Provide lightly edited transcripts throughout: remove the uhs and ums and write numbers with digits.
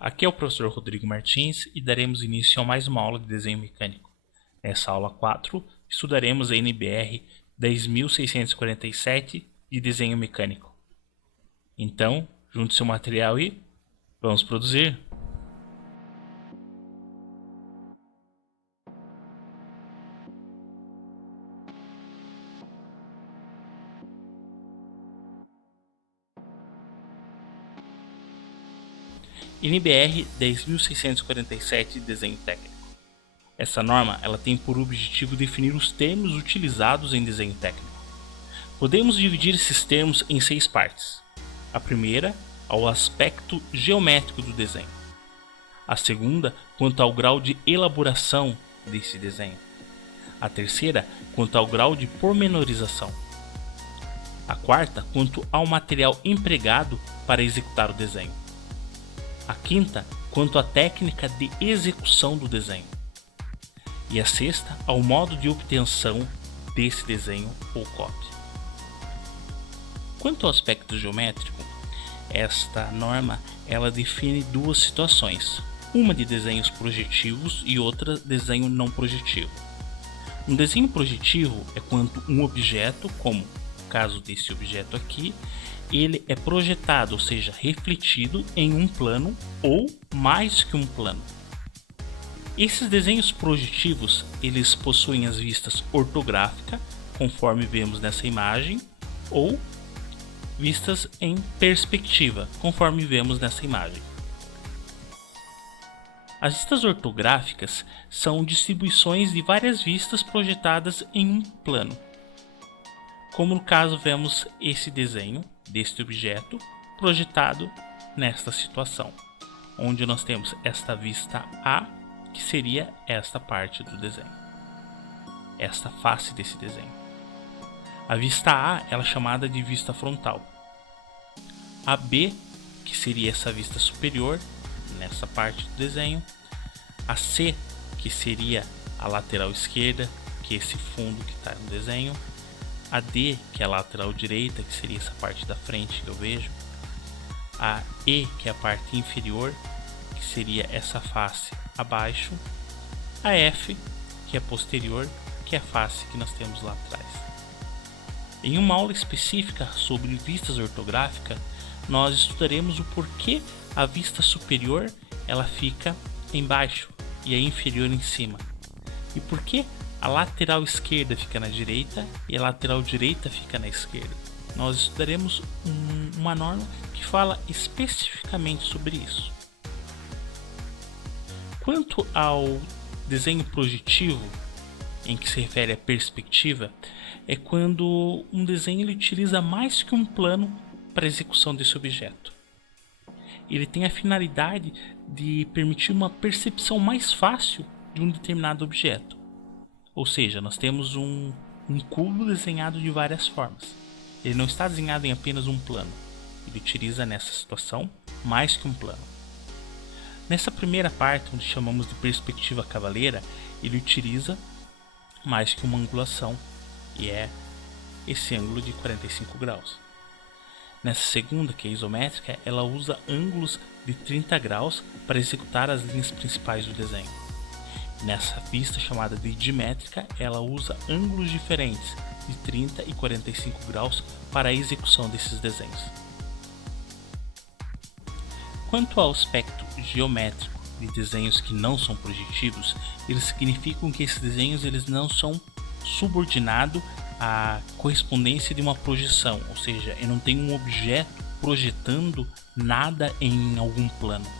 Aqui é o professor Rodrigo Martins e daremos início a mais uma aula de desenho mecânico. Nessa aula 4, estudaremos a NBR 10.647 de desenho mecânico. Então, junte seu material e vamos produzir! NBR 10.647 Desenho Técnico. Essa norma tem por objetivo definir os termos utilizados em desenho técnico. Podemos dividir esses termos em 6 partes. A primeira, ao aspecto geométrico do desenho. A segunda, quanto ao grau de elaboração desse desenho. A terceira, quanto ao grau de pormenorização. A quarta, quanto ao material empregado para executar o desenho. A quinta, quanto à técnica de execução do desenho. E a sexta, ao modo de obtenção desse desenho ou cópia. Quanto ao aspecto geométrico, esta norma define duas situações, uma de desenhos projetivos e outra desenho não projetivo. Um desenho projetivo é quando um objeto, como o caso desse objeto aqui, ele é projetado, ou seja, refletido em um plano ou mais que um plano. Esses desenhos projetivos, eles possuem as vistas ortográficas, conforme vemos nessa imagem, ou vistas em perspectiva, conforme vemos nessa imagem. As vistas ortográficas são distribuições de várias vistas projetadas em um plano. Como no caso vemos esse desenho deste objeto projetado nesta situação, onde nós temos esta vista A, que seria esta parte do desenho, esta face desse desenho. A vista A é chamada de vista frontal. A B, que seria essa vista superior, nessa parte do desenho. A C, que seria a lateral esquerda, que é esse fundo que está no desenho. A D, que é a lateral direita, que seria essa parte da frente que eu vejo. A E, que é a parte inferior, que seria essa face abaixo. A F, que é posterior, que é a face que nós temos lá atrás. Em uma aula específica sobre vistas ortográficas, nós estudaremos o porquê a vista superior fica embaixo e a inferior em cima. E por que a lateral esquerda fica na direita e a lateral direita fica na esquerda. Nós estudaremos uma norma que fala especificamente sobre isso. Quanto ao desenho projetivo, em que se refere à perspectiva, é quando um desenho utiliza mais que um plano para a execução desse objeto. Ele tem a finalidade de permitir uma percepção mais fácil de um determinado objeto. Ou seja, nós temos um cubo desenhado de várias formas. Ele não está desenhado em apenas um plano. Ele utiliza nessa situação mais que um plano. Nessa primeira parte, onde chamamos de perspectiva cavaleira, ele utiliza mais que uma angulação, e é esse ângulo de 45 graus. Nessa segunda, que é isométrica, ela usa ângulos de 30 graus para executar as linhas principais do desenho. Nessa vista chamada de dimétrica, ela usa ângulos diferentes de 30 e 45 graus para a execução desses desenhos. Quanto ao aspecto geométrico de desenhos que não são projetivos, eles significam que esses desenhos não são subordinados à correspondência de uma projeção, ou seja, eu não tenho um objeto projetando nada em algum plano.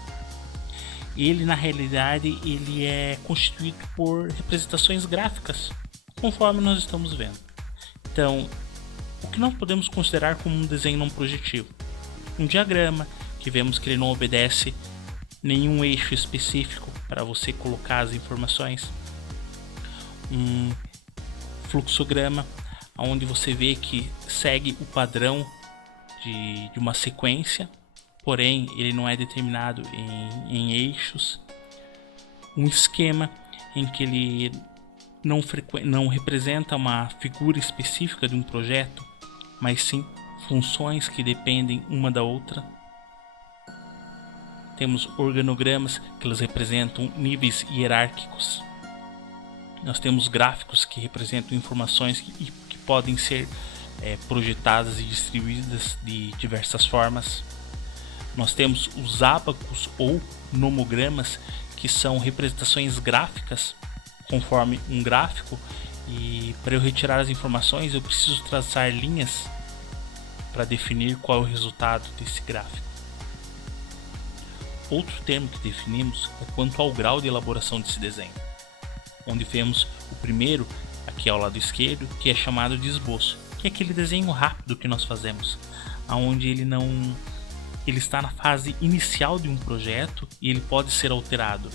Ele, na realidade, é constituído por representações gráficas, conforme nós estamos vendo. Então, o que nós podemos considerar como um desenho não projetivo? Um diagrama, que vemos que ele não obedece nenhum eixo específico para você colocar as informações. Um fluxograma, onde você vê que segue o padrão de uma sequência, porém ele não é determinado em eixos. Um esquema em que ele não representa uma figura específica de um projeto, mas sim funções que dependem uma da outra. temos organogramas que eles representam níveis hierárquicos. Nós temos gráficos que representam informações que podem ser projetadas e distribuídas de diversas formas. Nós temos os ábacos ou nomogramas, que são representações gráficas conforme um gráfico, e para eu retirar as informações eu preciso traçar linhas para definir qual é o resultado desse gráfico. Outro termo que definimos é quanto ao grau de elaboração desse desenho, onde vemos o primeiro, aqui ao lado esquerdo, que é chamado de esboço, que é aquele desenho rápido que nós fazemos, onde ele está na fase inicial de um projeto e ele pode ser alterado.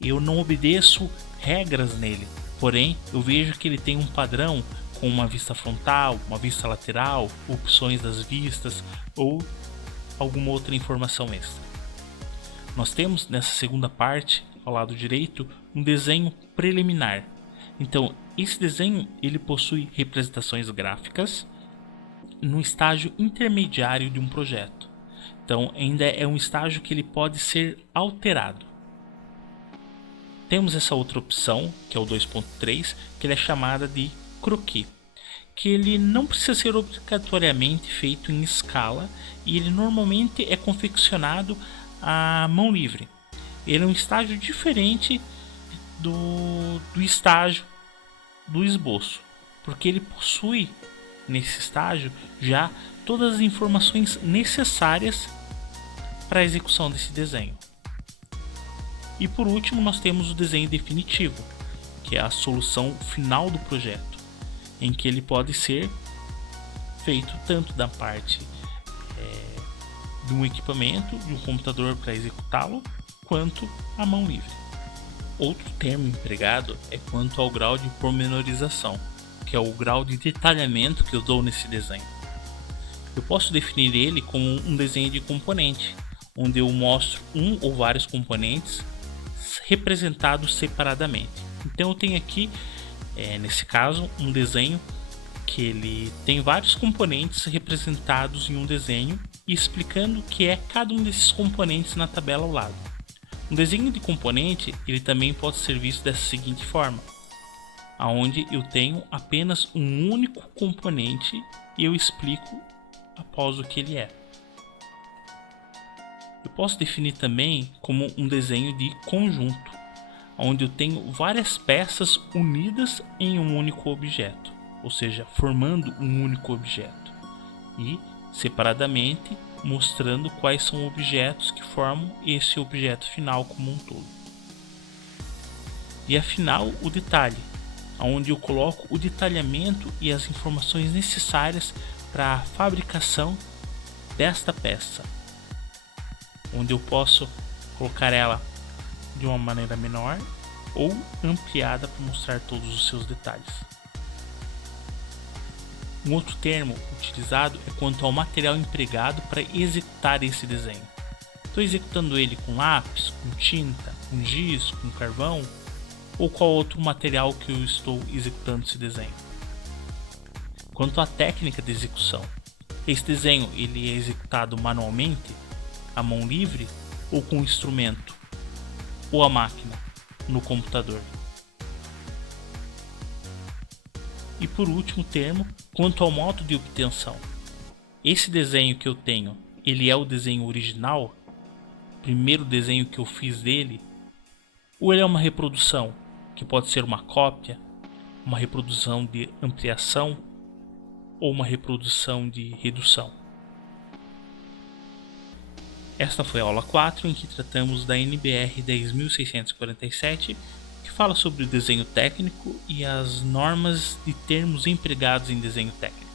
Eu não obedeço regras nele, porém eu vejo que ele tem um padrão com uma vista frontal, uma vista lateral, opções das vistas ou alguma outra informação extra. Nós temos nessa segunda parte, ao lado direito, um desenho preliminar. Então, esse desenho ele possui representações gráficas no estágio intermediário de um projeto. Então, ainda é um estágio que ele pode ser alterado. Temos essa outra opção, que é o 2.3, que ele é chamada de croquis, que ele não precisa ser obrigatoriamente feito em escala e ele normalmente é confeccionado à mão livre. Ele é um estágio diferente do estágio do esboço, porque ele possui nesse estágio já todas as informações necessárias para a execução desse desenho. E por último nós temos o desenho definitivo, que é a solução final do projeto, em que ele pode ser feito tanto da parte de um equipamento, de um computador para executá-lo, quanto à mão livre. Outro termo empregado é quanto ao grau de pormenorização, que é o grau de detalhamento que eu dou nesse desenho. Eu posso definir ele como um desenho de componente, onde eu mostro um ou vários componentes representados separadamente. Então eu tenho aqui, nesse caso, um desenho que ele tem vários componentes representados em um desenho e explicando o que é cada um desses componentes na tabela ao lado. Um desenho de componente ele também pode ser visto dessa seguinte forma, onde eu tenho apenas um único componente e eu explico após o que ele é. Eu posso definir também como um desenho de conjunto, onde eu tenho várias peças unidas em um único objeto, ou seja, formando um único objeto, e separadamente mostrando quais são objetos que formam esse objeto final como um todo. E afinal, o detalhe, onde eu coloco o detalhamento e as informações necessárias para a fabricação desta peça, onde eu posso colocar ela de uma maneira menor ou ampliada para mostrar todos os seus detalhes. Um outro termo utilizado é quanto ao material empregado para executar esse desenho. Estou executando ele com lápis, com tinta, com giz, com carvão ou qual outro material que eu estou executando esse desenho. Quanto à técnica de execução, esse desenho ele é executado manualmente, à mão livre ou com instrumento, ou a máquina, no computador. E por último termo, quanto ao modo de obtenção. Esse desenho que eu tenho, ele é o desenho original, primeiro desenho que eu fiz dele, ou ele é uma reprodução, que pode ser uma cópia, uma reprodução de ampliação ou uma reprodução de redução. Esta foi a aula 4 em que tratamos da NBR 10.647, que fala sobre o desenho técnico e as normas e termos empregados em desenho técnico.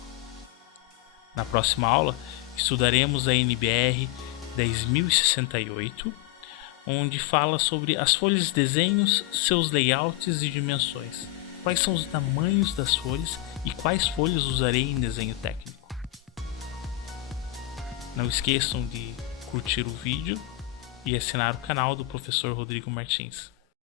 Na próxima aula estudaremos a NBR 10.068, onde fala sobre as folhas de desenhos, seus layouts e dimensões, quais são os tamanhos das folhas e quais folhas usarei em desenho técnico. Não esqueçam de curtir o vídeo e assinar o canal do professor Rodrigo Martins.